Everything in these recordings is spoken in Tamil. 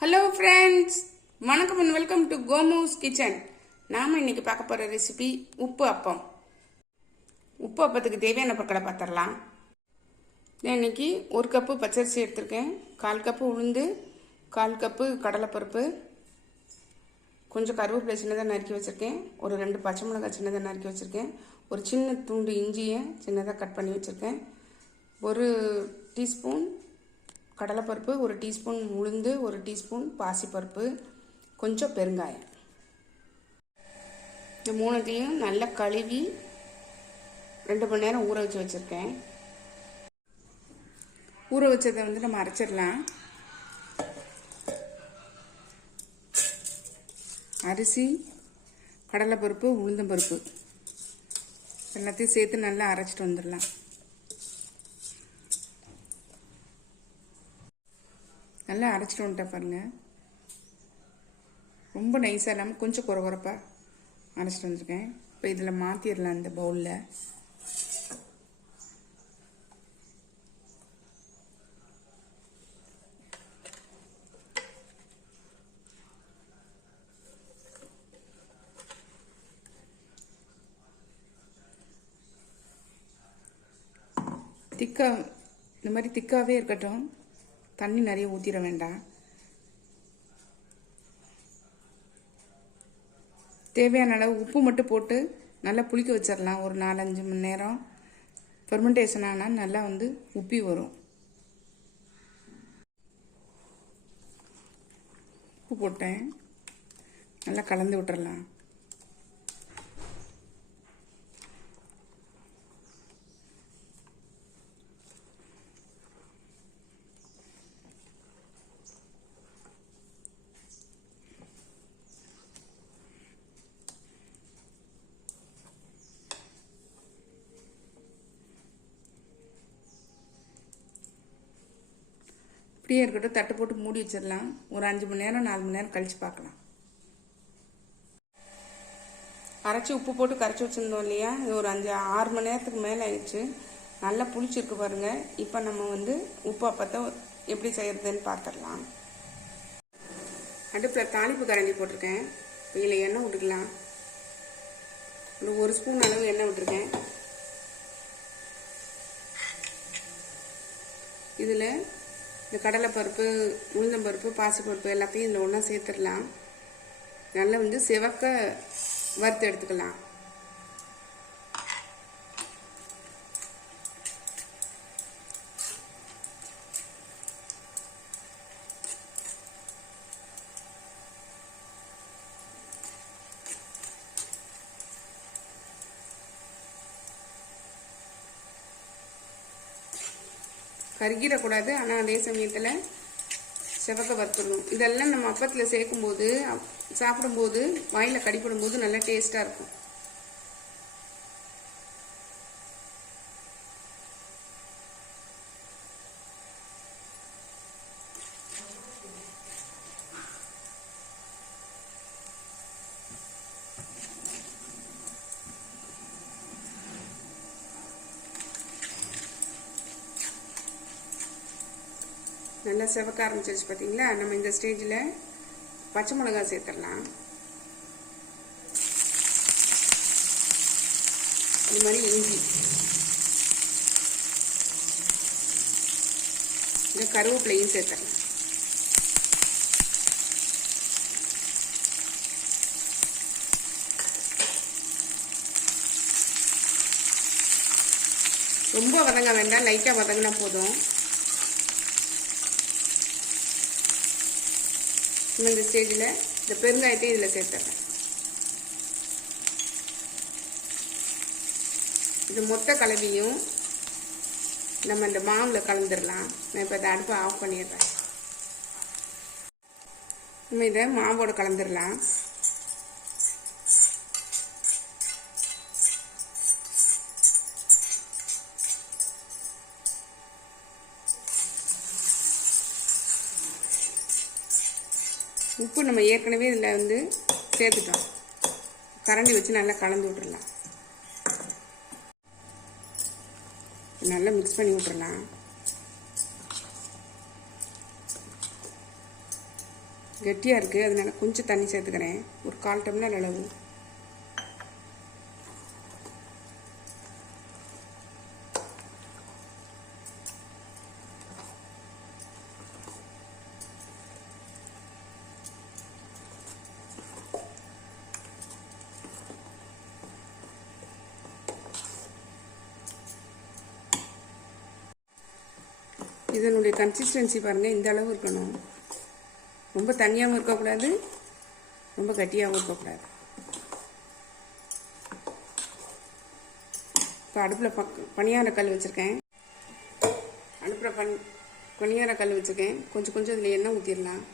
ஹலோ ஃப்ரெண்ட்ஸ், வணக்கம் அண்ட் வெல்கம் டு கோமூஸ் கிச்சன். நாம் இன்னைக்கு பார்க்க போகிற ரெசிபி உப்பு அப்பம். உப்பு அப்பத்துக்கு தேவையான பொருட்களை பார்த்துடலாம். இன்னைக்கு 1 கப்பு பச்சரிசி எடுத்திருக்கேன், 1/4 கப்பு உளுந்து, 1/4 கப்பு கடலைப்பருப்பு, கொஞ்சம் கருவேப்பிலை சின்னதாக நறுக்கி வச்சுருக்கேன், ஒரு 2 பச்சை மிளகாய் சின்னதாக நறுக்கி வச்சுருக்கேன், ஒரு சின்ன துண்டு இஞ்சியை சின்னதாக கட் பண்ணி வச்சுருக்கேன், 1 டீஸ்பூன் கடலைப்பருப்பு, 1 டீஸ்பூன் உளுந்து, 1 டீஸ்பூன் பாசிப்பருப்பு, கொஞ்சம் பெருங்காயம். இந்த மூணுத்தையும் நல்லா கழுவி 2 மணி நேரம் ஊற வச்சு வச்சுருக்கேன். ஊற வச்சதை நம்ம அரைச்சிடலாம். அரிசி, கடலைப்பருப்பு, உளுந்தம்பருப்பு எல்லாத்தையும் சேர்த்து நல்லா அரைச்சிட்டு வந்துடலாம். நல்லா அரைச்சிட்டு வந்துட்டேன் பாருங்கள். ரொம்ப நைஸாக இல்லாமல் கொஞ்சம் குறகுறப்பாக அரைச்சிட்டு வந்துருக்கேன். இப்போ இதில் மாற்றிடலாம். இந்த பவுலில் திக்காக இந்த மாதிரி திக்காகவே இருக்கட்டும், தண்ணி நிறைய ஊற்றிட வேண்டாம். தேவையான அளவு உப்பு மட்டும் போட்டு நல்லா புளிக்க வச்சிடலாம். ஒரு 4-5 மணி நேரம் ஃபெர்மெண்டேஷன் ஆனால் நல்லா உப்பி வரும். உப்பு போட்டேன், நல்லா கலந்து விட்டுறலாம். இப்படியே இருக்கட்டும், தட்டு போட்டு மூடி வச்சிடலாம். ஒரு 5 மணி நேரம் 4 மணி நேரம் கழித்து பார்க்கலாம். அரைச்சி உப்பு போட்டு கரைச்சி வச்சுருந்தோம் இல்லையா, இது ஒரு 5-6 மணி நேரத்துக்கு மேலே ஆயிடுச்சு. நல்லா புளிச்சிருக்கு பாருங்கள். இப்போ நம்ம உப்பு அப்பத்தை எப்படி செய்கிறதுன்னு பார்த்துடலாம். அடுப்பில் தாளிப்பு கரண்டி போட்டிருக்கேன். இதில் எண்ணெய் விட்டுக்கலாம். ஒரு ஸ்பூன் அளவு எண்ணெய் விட்டுருக்கேன். இதில் இந்த கடலைப்பருப்பு, உளுந்தம்பருப்பு, பாசிப்பருப்பு எல்லாத்தையும் இதில் ஒன்றா சேர்த்துடலாம். நல்லா சிவக்க வறுத்து எடுத்துக்கலாம். கருகிடக்கூடாது, ஆனால் அதே சமயத்தில் செவக்க வறுத்துடணும். இதெல்லாம் நம்ம அப்பத்தில் சேர்க்கும்போது சாப்பிடும்போது வாயில் கடிப்படும் போது நல்லா டேஸ்ட்டாக இருக்கும். நல்லா செவக்க ஆரம்பிச்சிருச்சு பார்த்தீங்களா. நம்ம இந்த ஸ்டேஜில் பச்சை மிளகாய் சேர்த்துடலாம். இது மாதிரி இஞ்சி, இந்த கருவேப்பிலையும் சேர்த்துடலாம். ரொம்ப வதங்க வேண்டாம், லைட்டாக வதங்கினா போதும். இந்த ஸ்டேஜில் இந்த பெருங்காயத்தை இதில் சேர்த்துறேன். இது மொத்த கலவையும் நம்ம இந்த மாவில் கலந்துடலாம். நான் இப்போ இந்த அடுப்பை ஆஃப் பண்ணிடுறேன். நம்ம இதை மாவோடு கலந்துடலாம். உப்பு நம்ம ஏற்கனவே இதில் சேர்த்துட்டோம். கரண்டி வச்சு நல்லா கலந்து விட்டுறலாம். நல்லா மிக்ஸ் பண்ணி விட்டுறலாம். கெட்டியாக இருக்குது, அதனால கொஞ்சம் தண்ணி சேர்த்துக்கிறேன். ஒரு 1/4 டம்ளர் அளவு. இதனுடைய கன்சிஸ்டன்சி பாருங்கள், இந்த அளவு இருக்கணும். ரொம்ப தண்ணியாகவும் இருக்கக்கூடாது, ரொம்ப கட்டியாகவும் இருக்கக்கூடாது. இப்போ அடுப்பில் பணியார கல் வச்சுருக்கேன். அடுப்பில் பணியார கல் வச்சுருக்கேன். கொஞ்சம் கொஞ்சம் இதில் எண்ணெய் ஊற்றிடலாம்.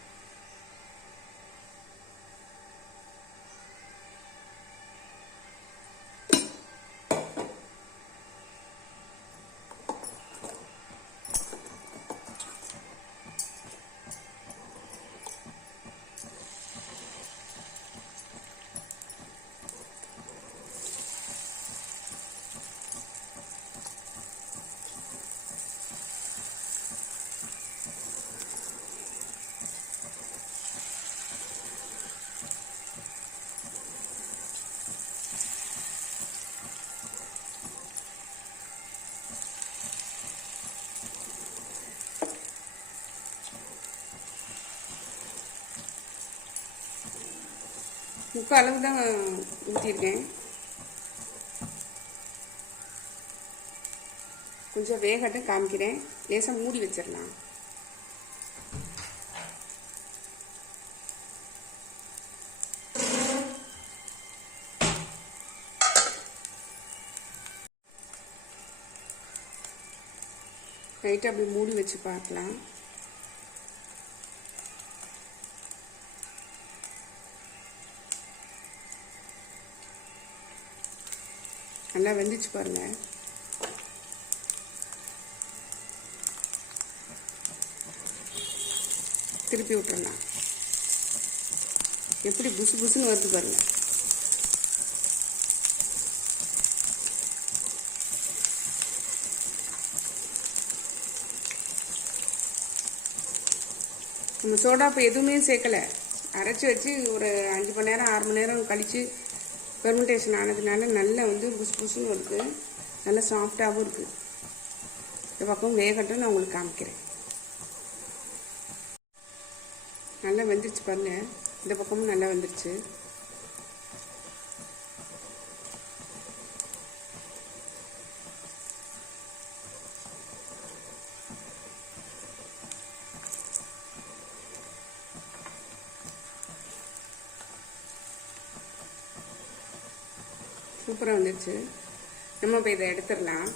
முக்கால் அளவு தான் ஊற்றிருக்கேன். கொஞ்சம் வேகட்டும், காமிக்கிறேன். லேசாக மூடி வச்சிடலாம். லைட்டாக அப்படி மூடி வச்சு பார்க்கலாம். நல்லா வெந்துச்சு பாருங்க. திருப்பி விட்டுறலாம். எப்படி புசு புசுன்னு வருது பாருங்க. நம்ம சோடாப்பு எதுவுமே சேர்க்கலை. அரைச்சி வச்சு ஒரு 5 மணி நேரம் 6 மணி நேரம் கழித்து ஃபெர்மெண்டேஷன் ஆனதுனால நல்லா வந்து புசு புசுன்னு இருக்குது. நல்லா சாஃப்டாகவும் இருக்குது. இந்த பக்கம் வேகட்டும், நான் உங்களுக்கு காமிக்கிறேன். நல்லா வெந்துருச்சு பாருங்கள். இந்த பக்கமும் நல்லா வெந்துருச்சு. சூப்பராக வந்துடுச்சு. நம்ம இப்போ இதை எடுத்துடலாம்.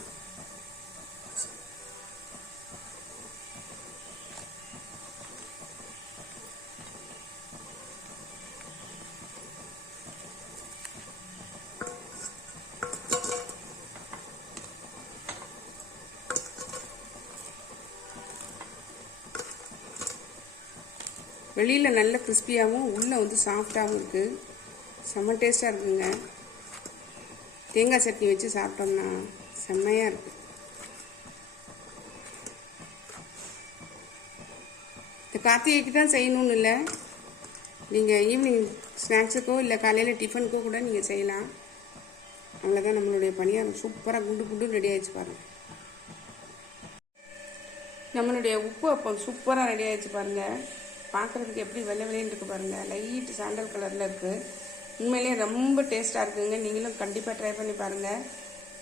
வெளியில் நல்ல கிறிஸ்பியாகவும் உள்ளே வந்து சாஃப்டாகவும் இருக்குது. செம்ம டேஸ்ட்டாக இருக்குங்க. தேங்காய் சட்னி வச்சு சாப்பிட்டோம்னா செம்மையாக இருக்குது. இந்த கார்த்திகைக்கு தான் செய்யணும்னு இல்லை. நீங்கள் ஈவினிங் ஸ்நாக்ஸுக்கோ இல்லை காலையில் டிஃபனுக்கோ கூட நீங்கள் செய்யலாம். அவ்வளோதான், நம்மளுடைய பணியாரம் சூப்பராக குண்டு குண்டு ரெடி ஆகிடுச்சு பாருங்கள். நம்மளுடைய உப்பு அப்பம் சூப்பராக ரெடி ஆகிடுச்சு பாருங்கள். பார்க்குறதுக்கு எப்படி வெள்ளை வெள்ளைன்னு இருக்குது பாருங்கள். லைட் சாண்டல் கலரில் இருக்குது. உண்மையிலேயே ரொம்ப டேஸ்ட்டாக இருக்குதுங்க. நீங்களும் கண்டிப்பாக ட்ரை பண்ணி பாருங்கள்.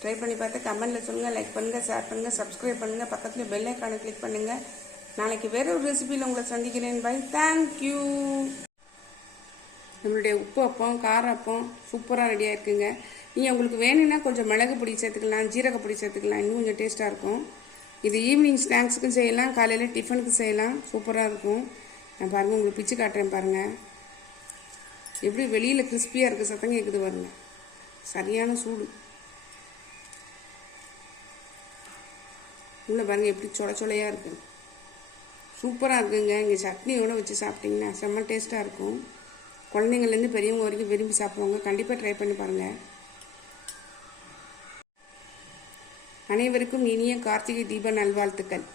ட்ரை பண்ணி பார்த்து கமெண்ட்டில் சொல்லுங்கள். லைக் பண்ணுங்கள், ஷேர் பண்ணுங்கள், சப்ஸ்கிரைப் பண்ணுங்கள். பக்கத்தில் பெல் ஐக்கானை கிளிக் பண்ணுங்கள். நாளைக்கு வேறு ஒரு ரெசிபியில் உங்களை சந்திக்கிறேன். பை. தேங்க்யூ. நம்மளுடைய உப்பு அப்பம் கார அப்பம் சூப்பராக ரெடியாக இருக்குங்க. நீங்கள் உங்களுக்கு வேணும்னா கொஞ்சம் மிளகு பொடி சேர்த்துக்கலாம், ஜீரக பொடி சேர்த்துக்கலாம். இன்னும் கொஞ்சம் டேஸ்ட்டாக இருக்கும். இது ஈவினிங் ஸ்நாக்ஸுக்கும் செய்யலாம், காலையில் டிஃபனுக்கு செய்யலாம். சூப்பராக இருக்கும். நான் பாருங்கள், உங்களுக்கு பிச்சு காட்டுறேன் பாருங்கள். எப்படி வெளியில் கிறிஸ்பியாக இருக்குது, சத்தம் கேட்குது பாருங்க. சரியான சூடு. உள்ள பாருங்கள் எப்படி சொல சொலையாக இருக்குது. சூப்பராக இருக்குங்க. இங்கே சட்னியோடு வச்சு சாப்பிட்டிங்கன்னா செம்ம டேஸ்ட்டாக இருக்கும். குழந்தைங்கள்லேருந்து பெரியவங்க வரைக்கும் விரும்பி சாப்பிடுவாங்க. கண்டிப்பாக ட்ரை பண்ணி பாருங்கள். அனைவருக்கும் இனிய கார்த்திகை தீப நல்வாழ்த்துக்கள்.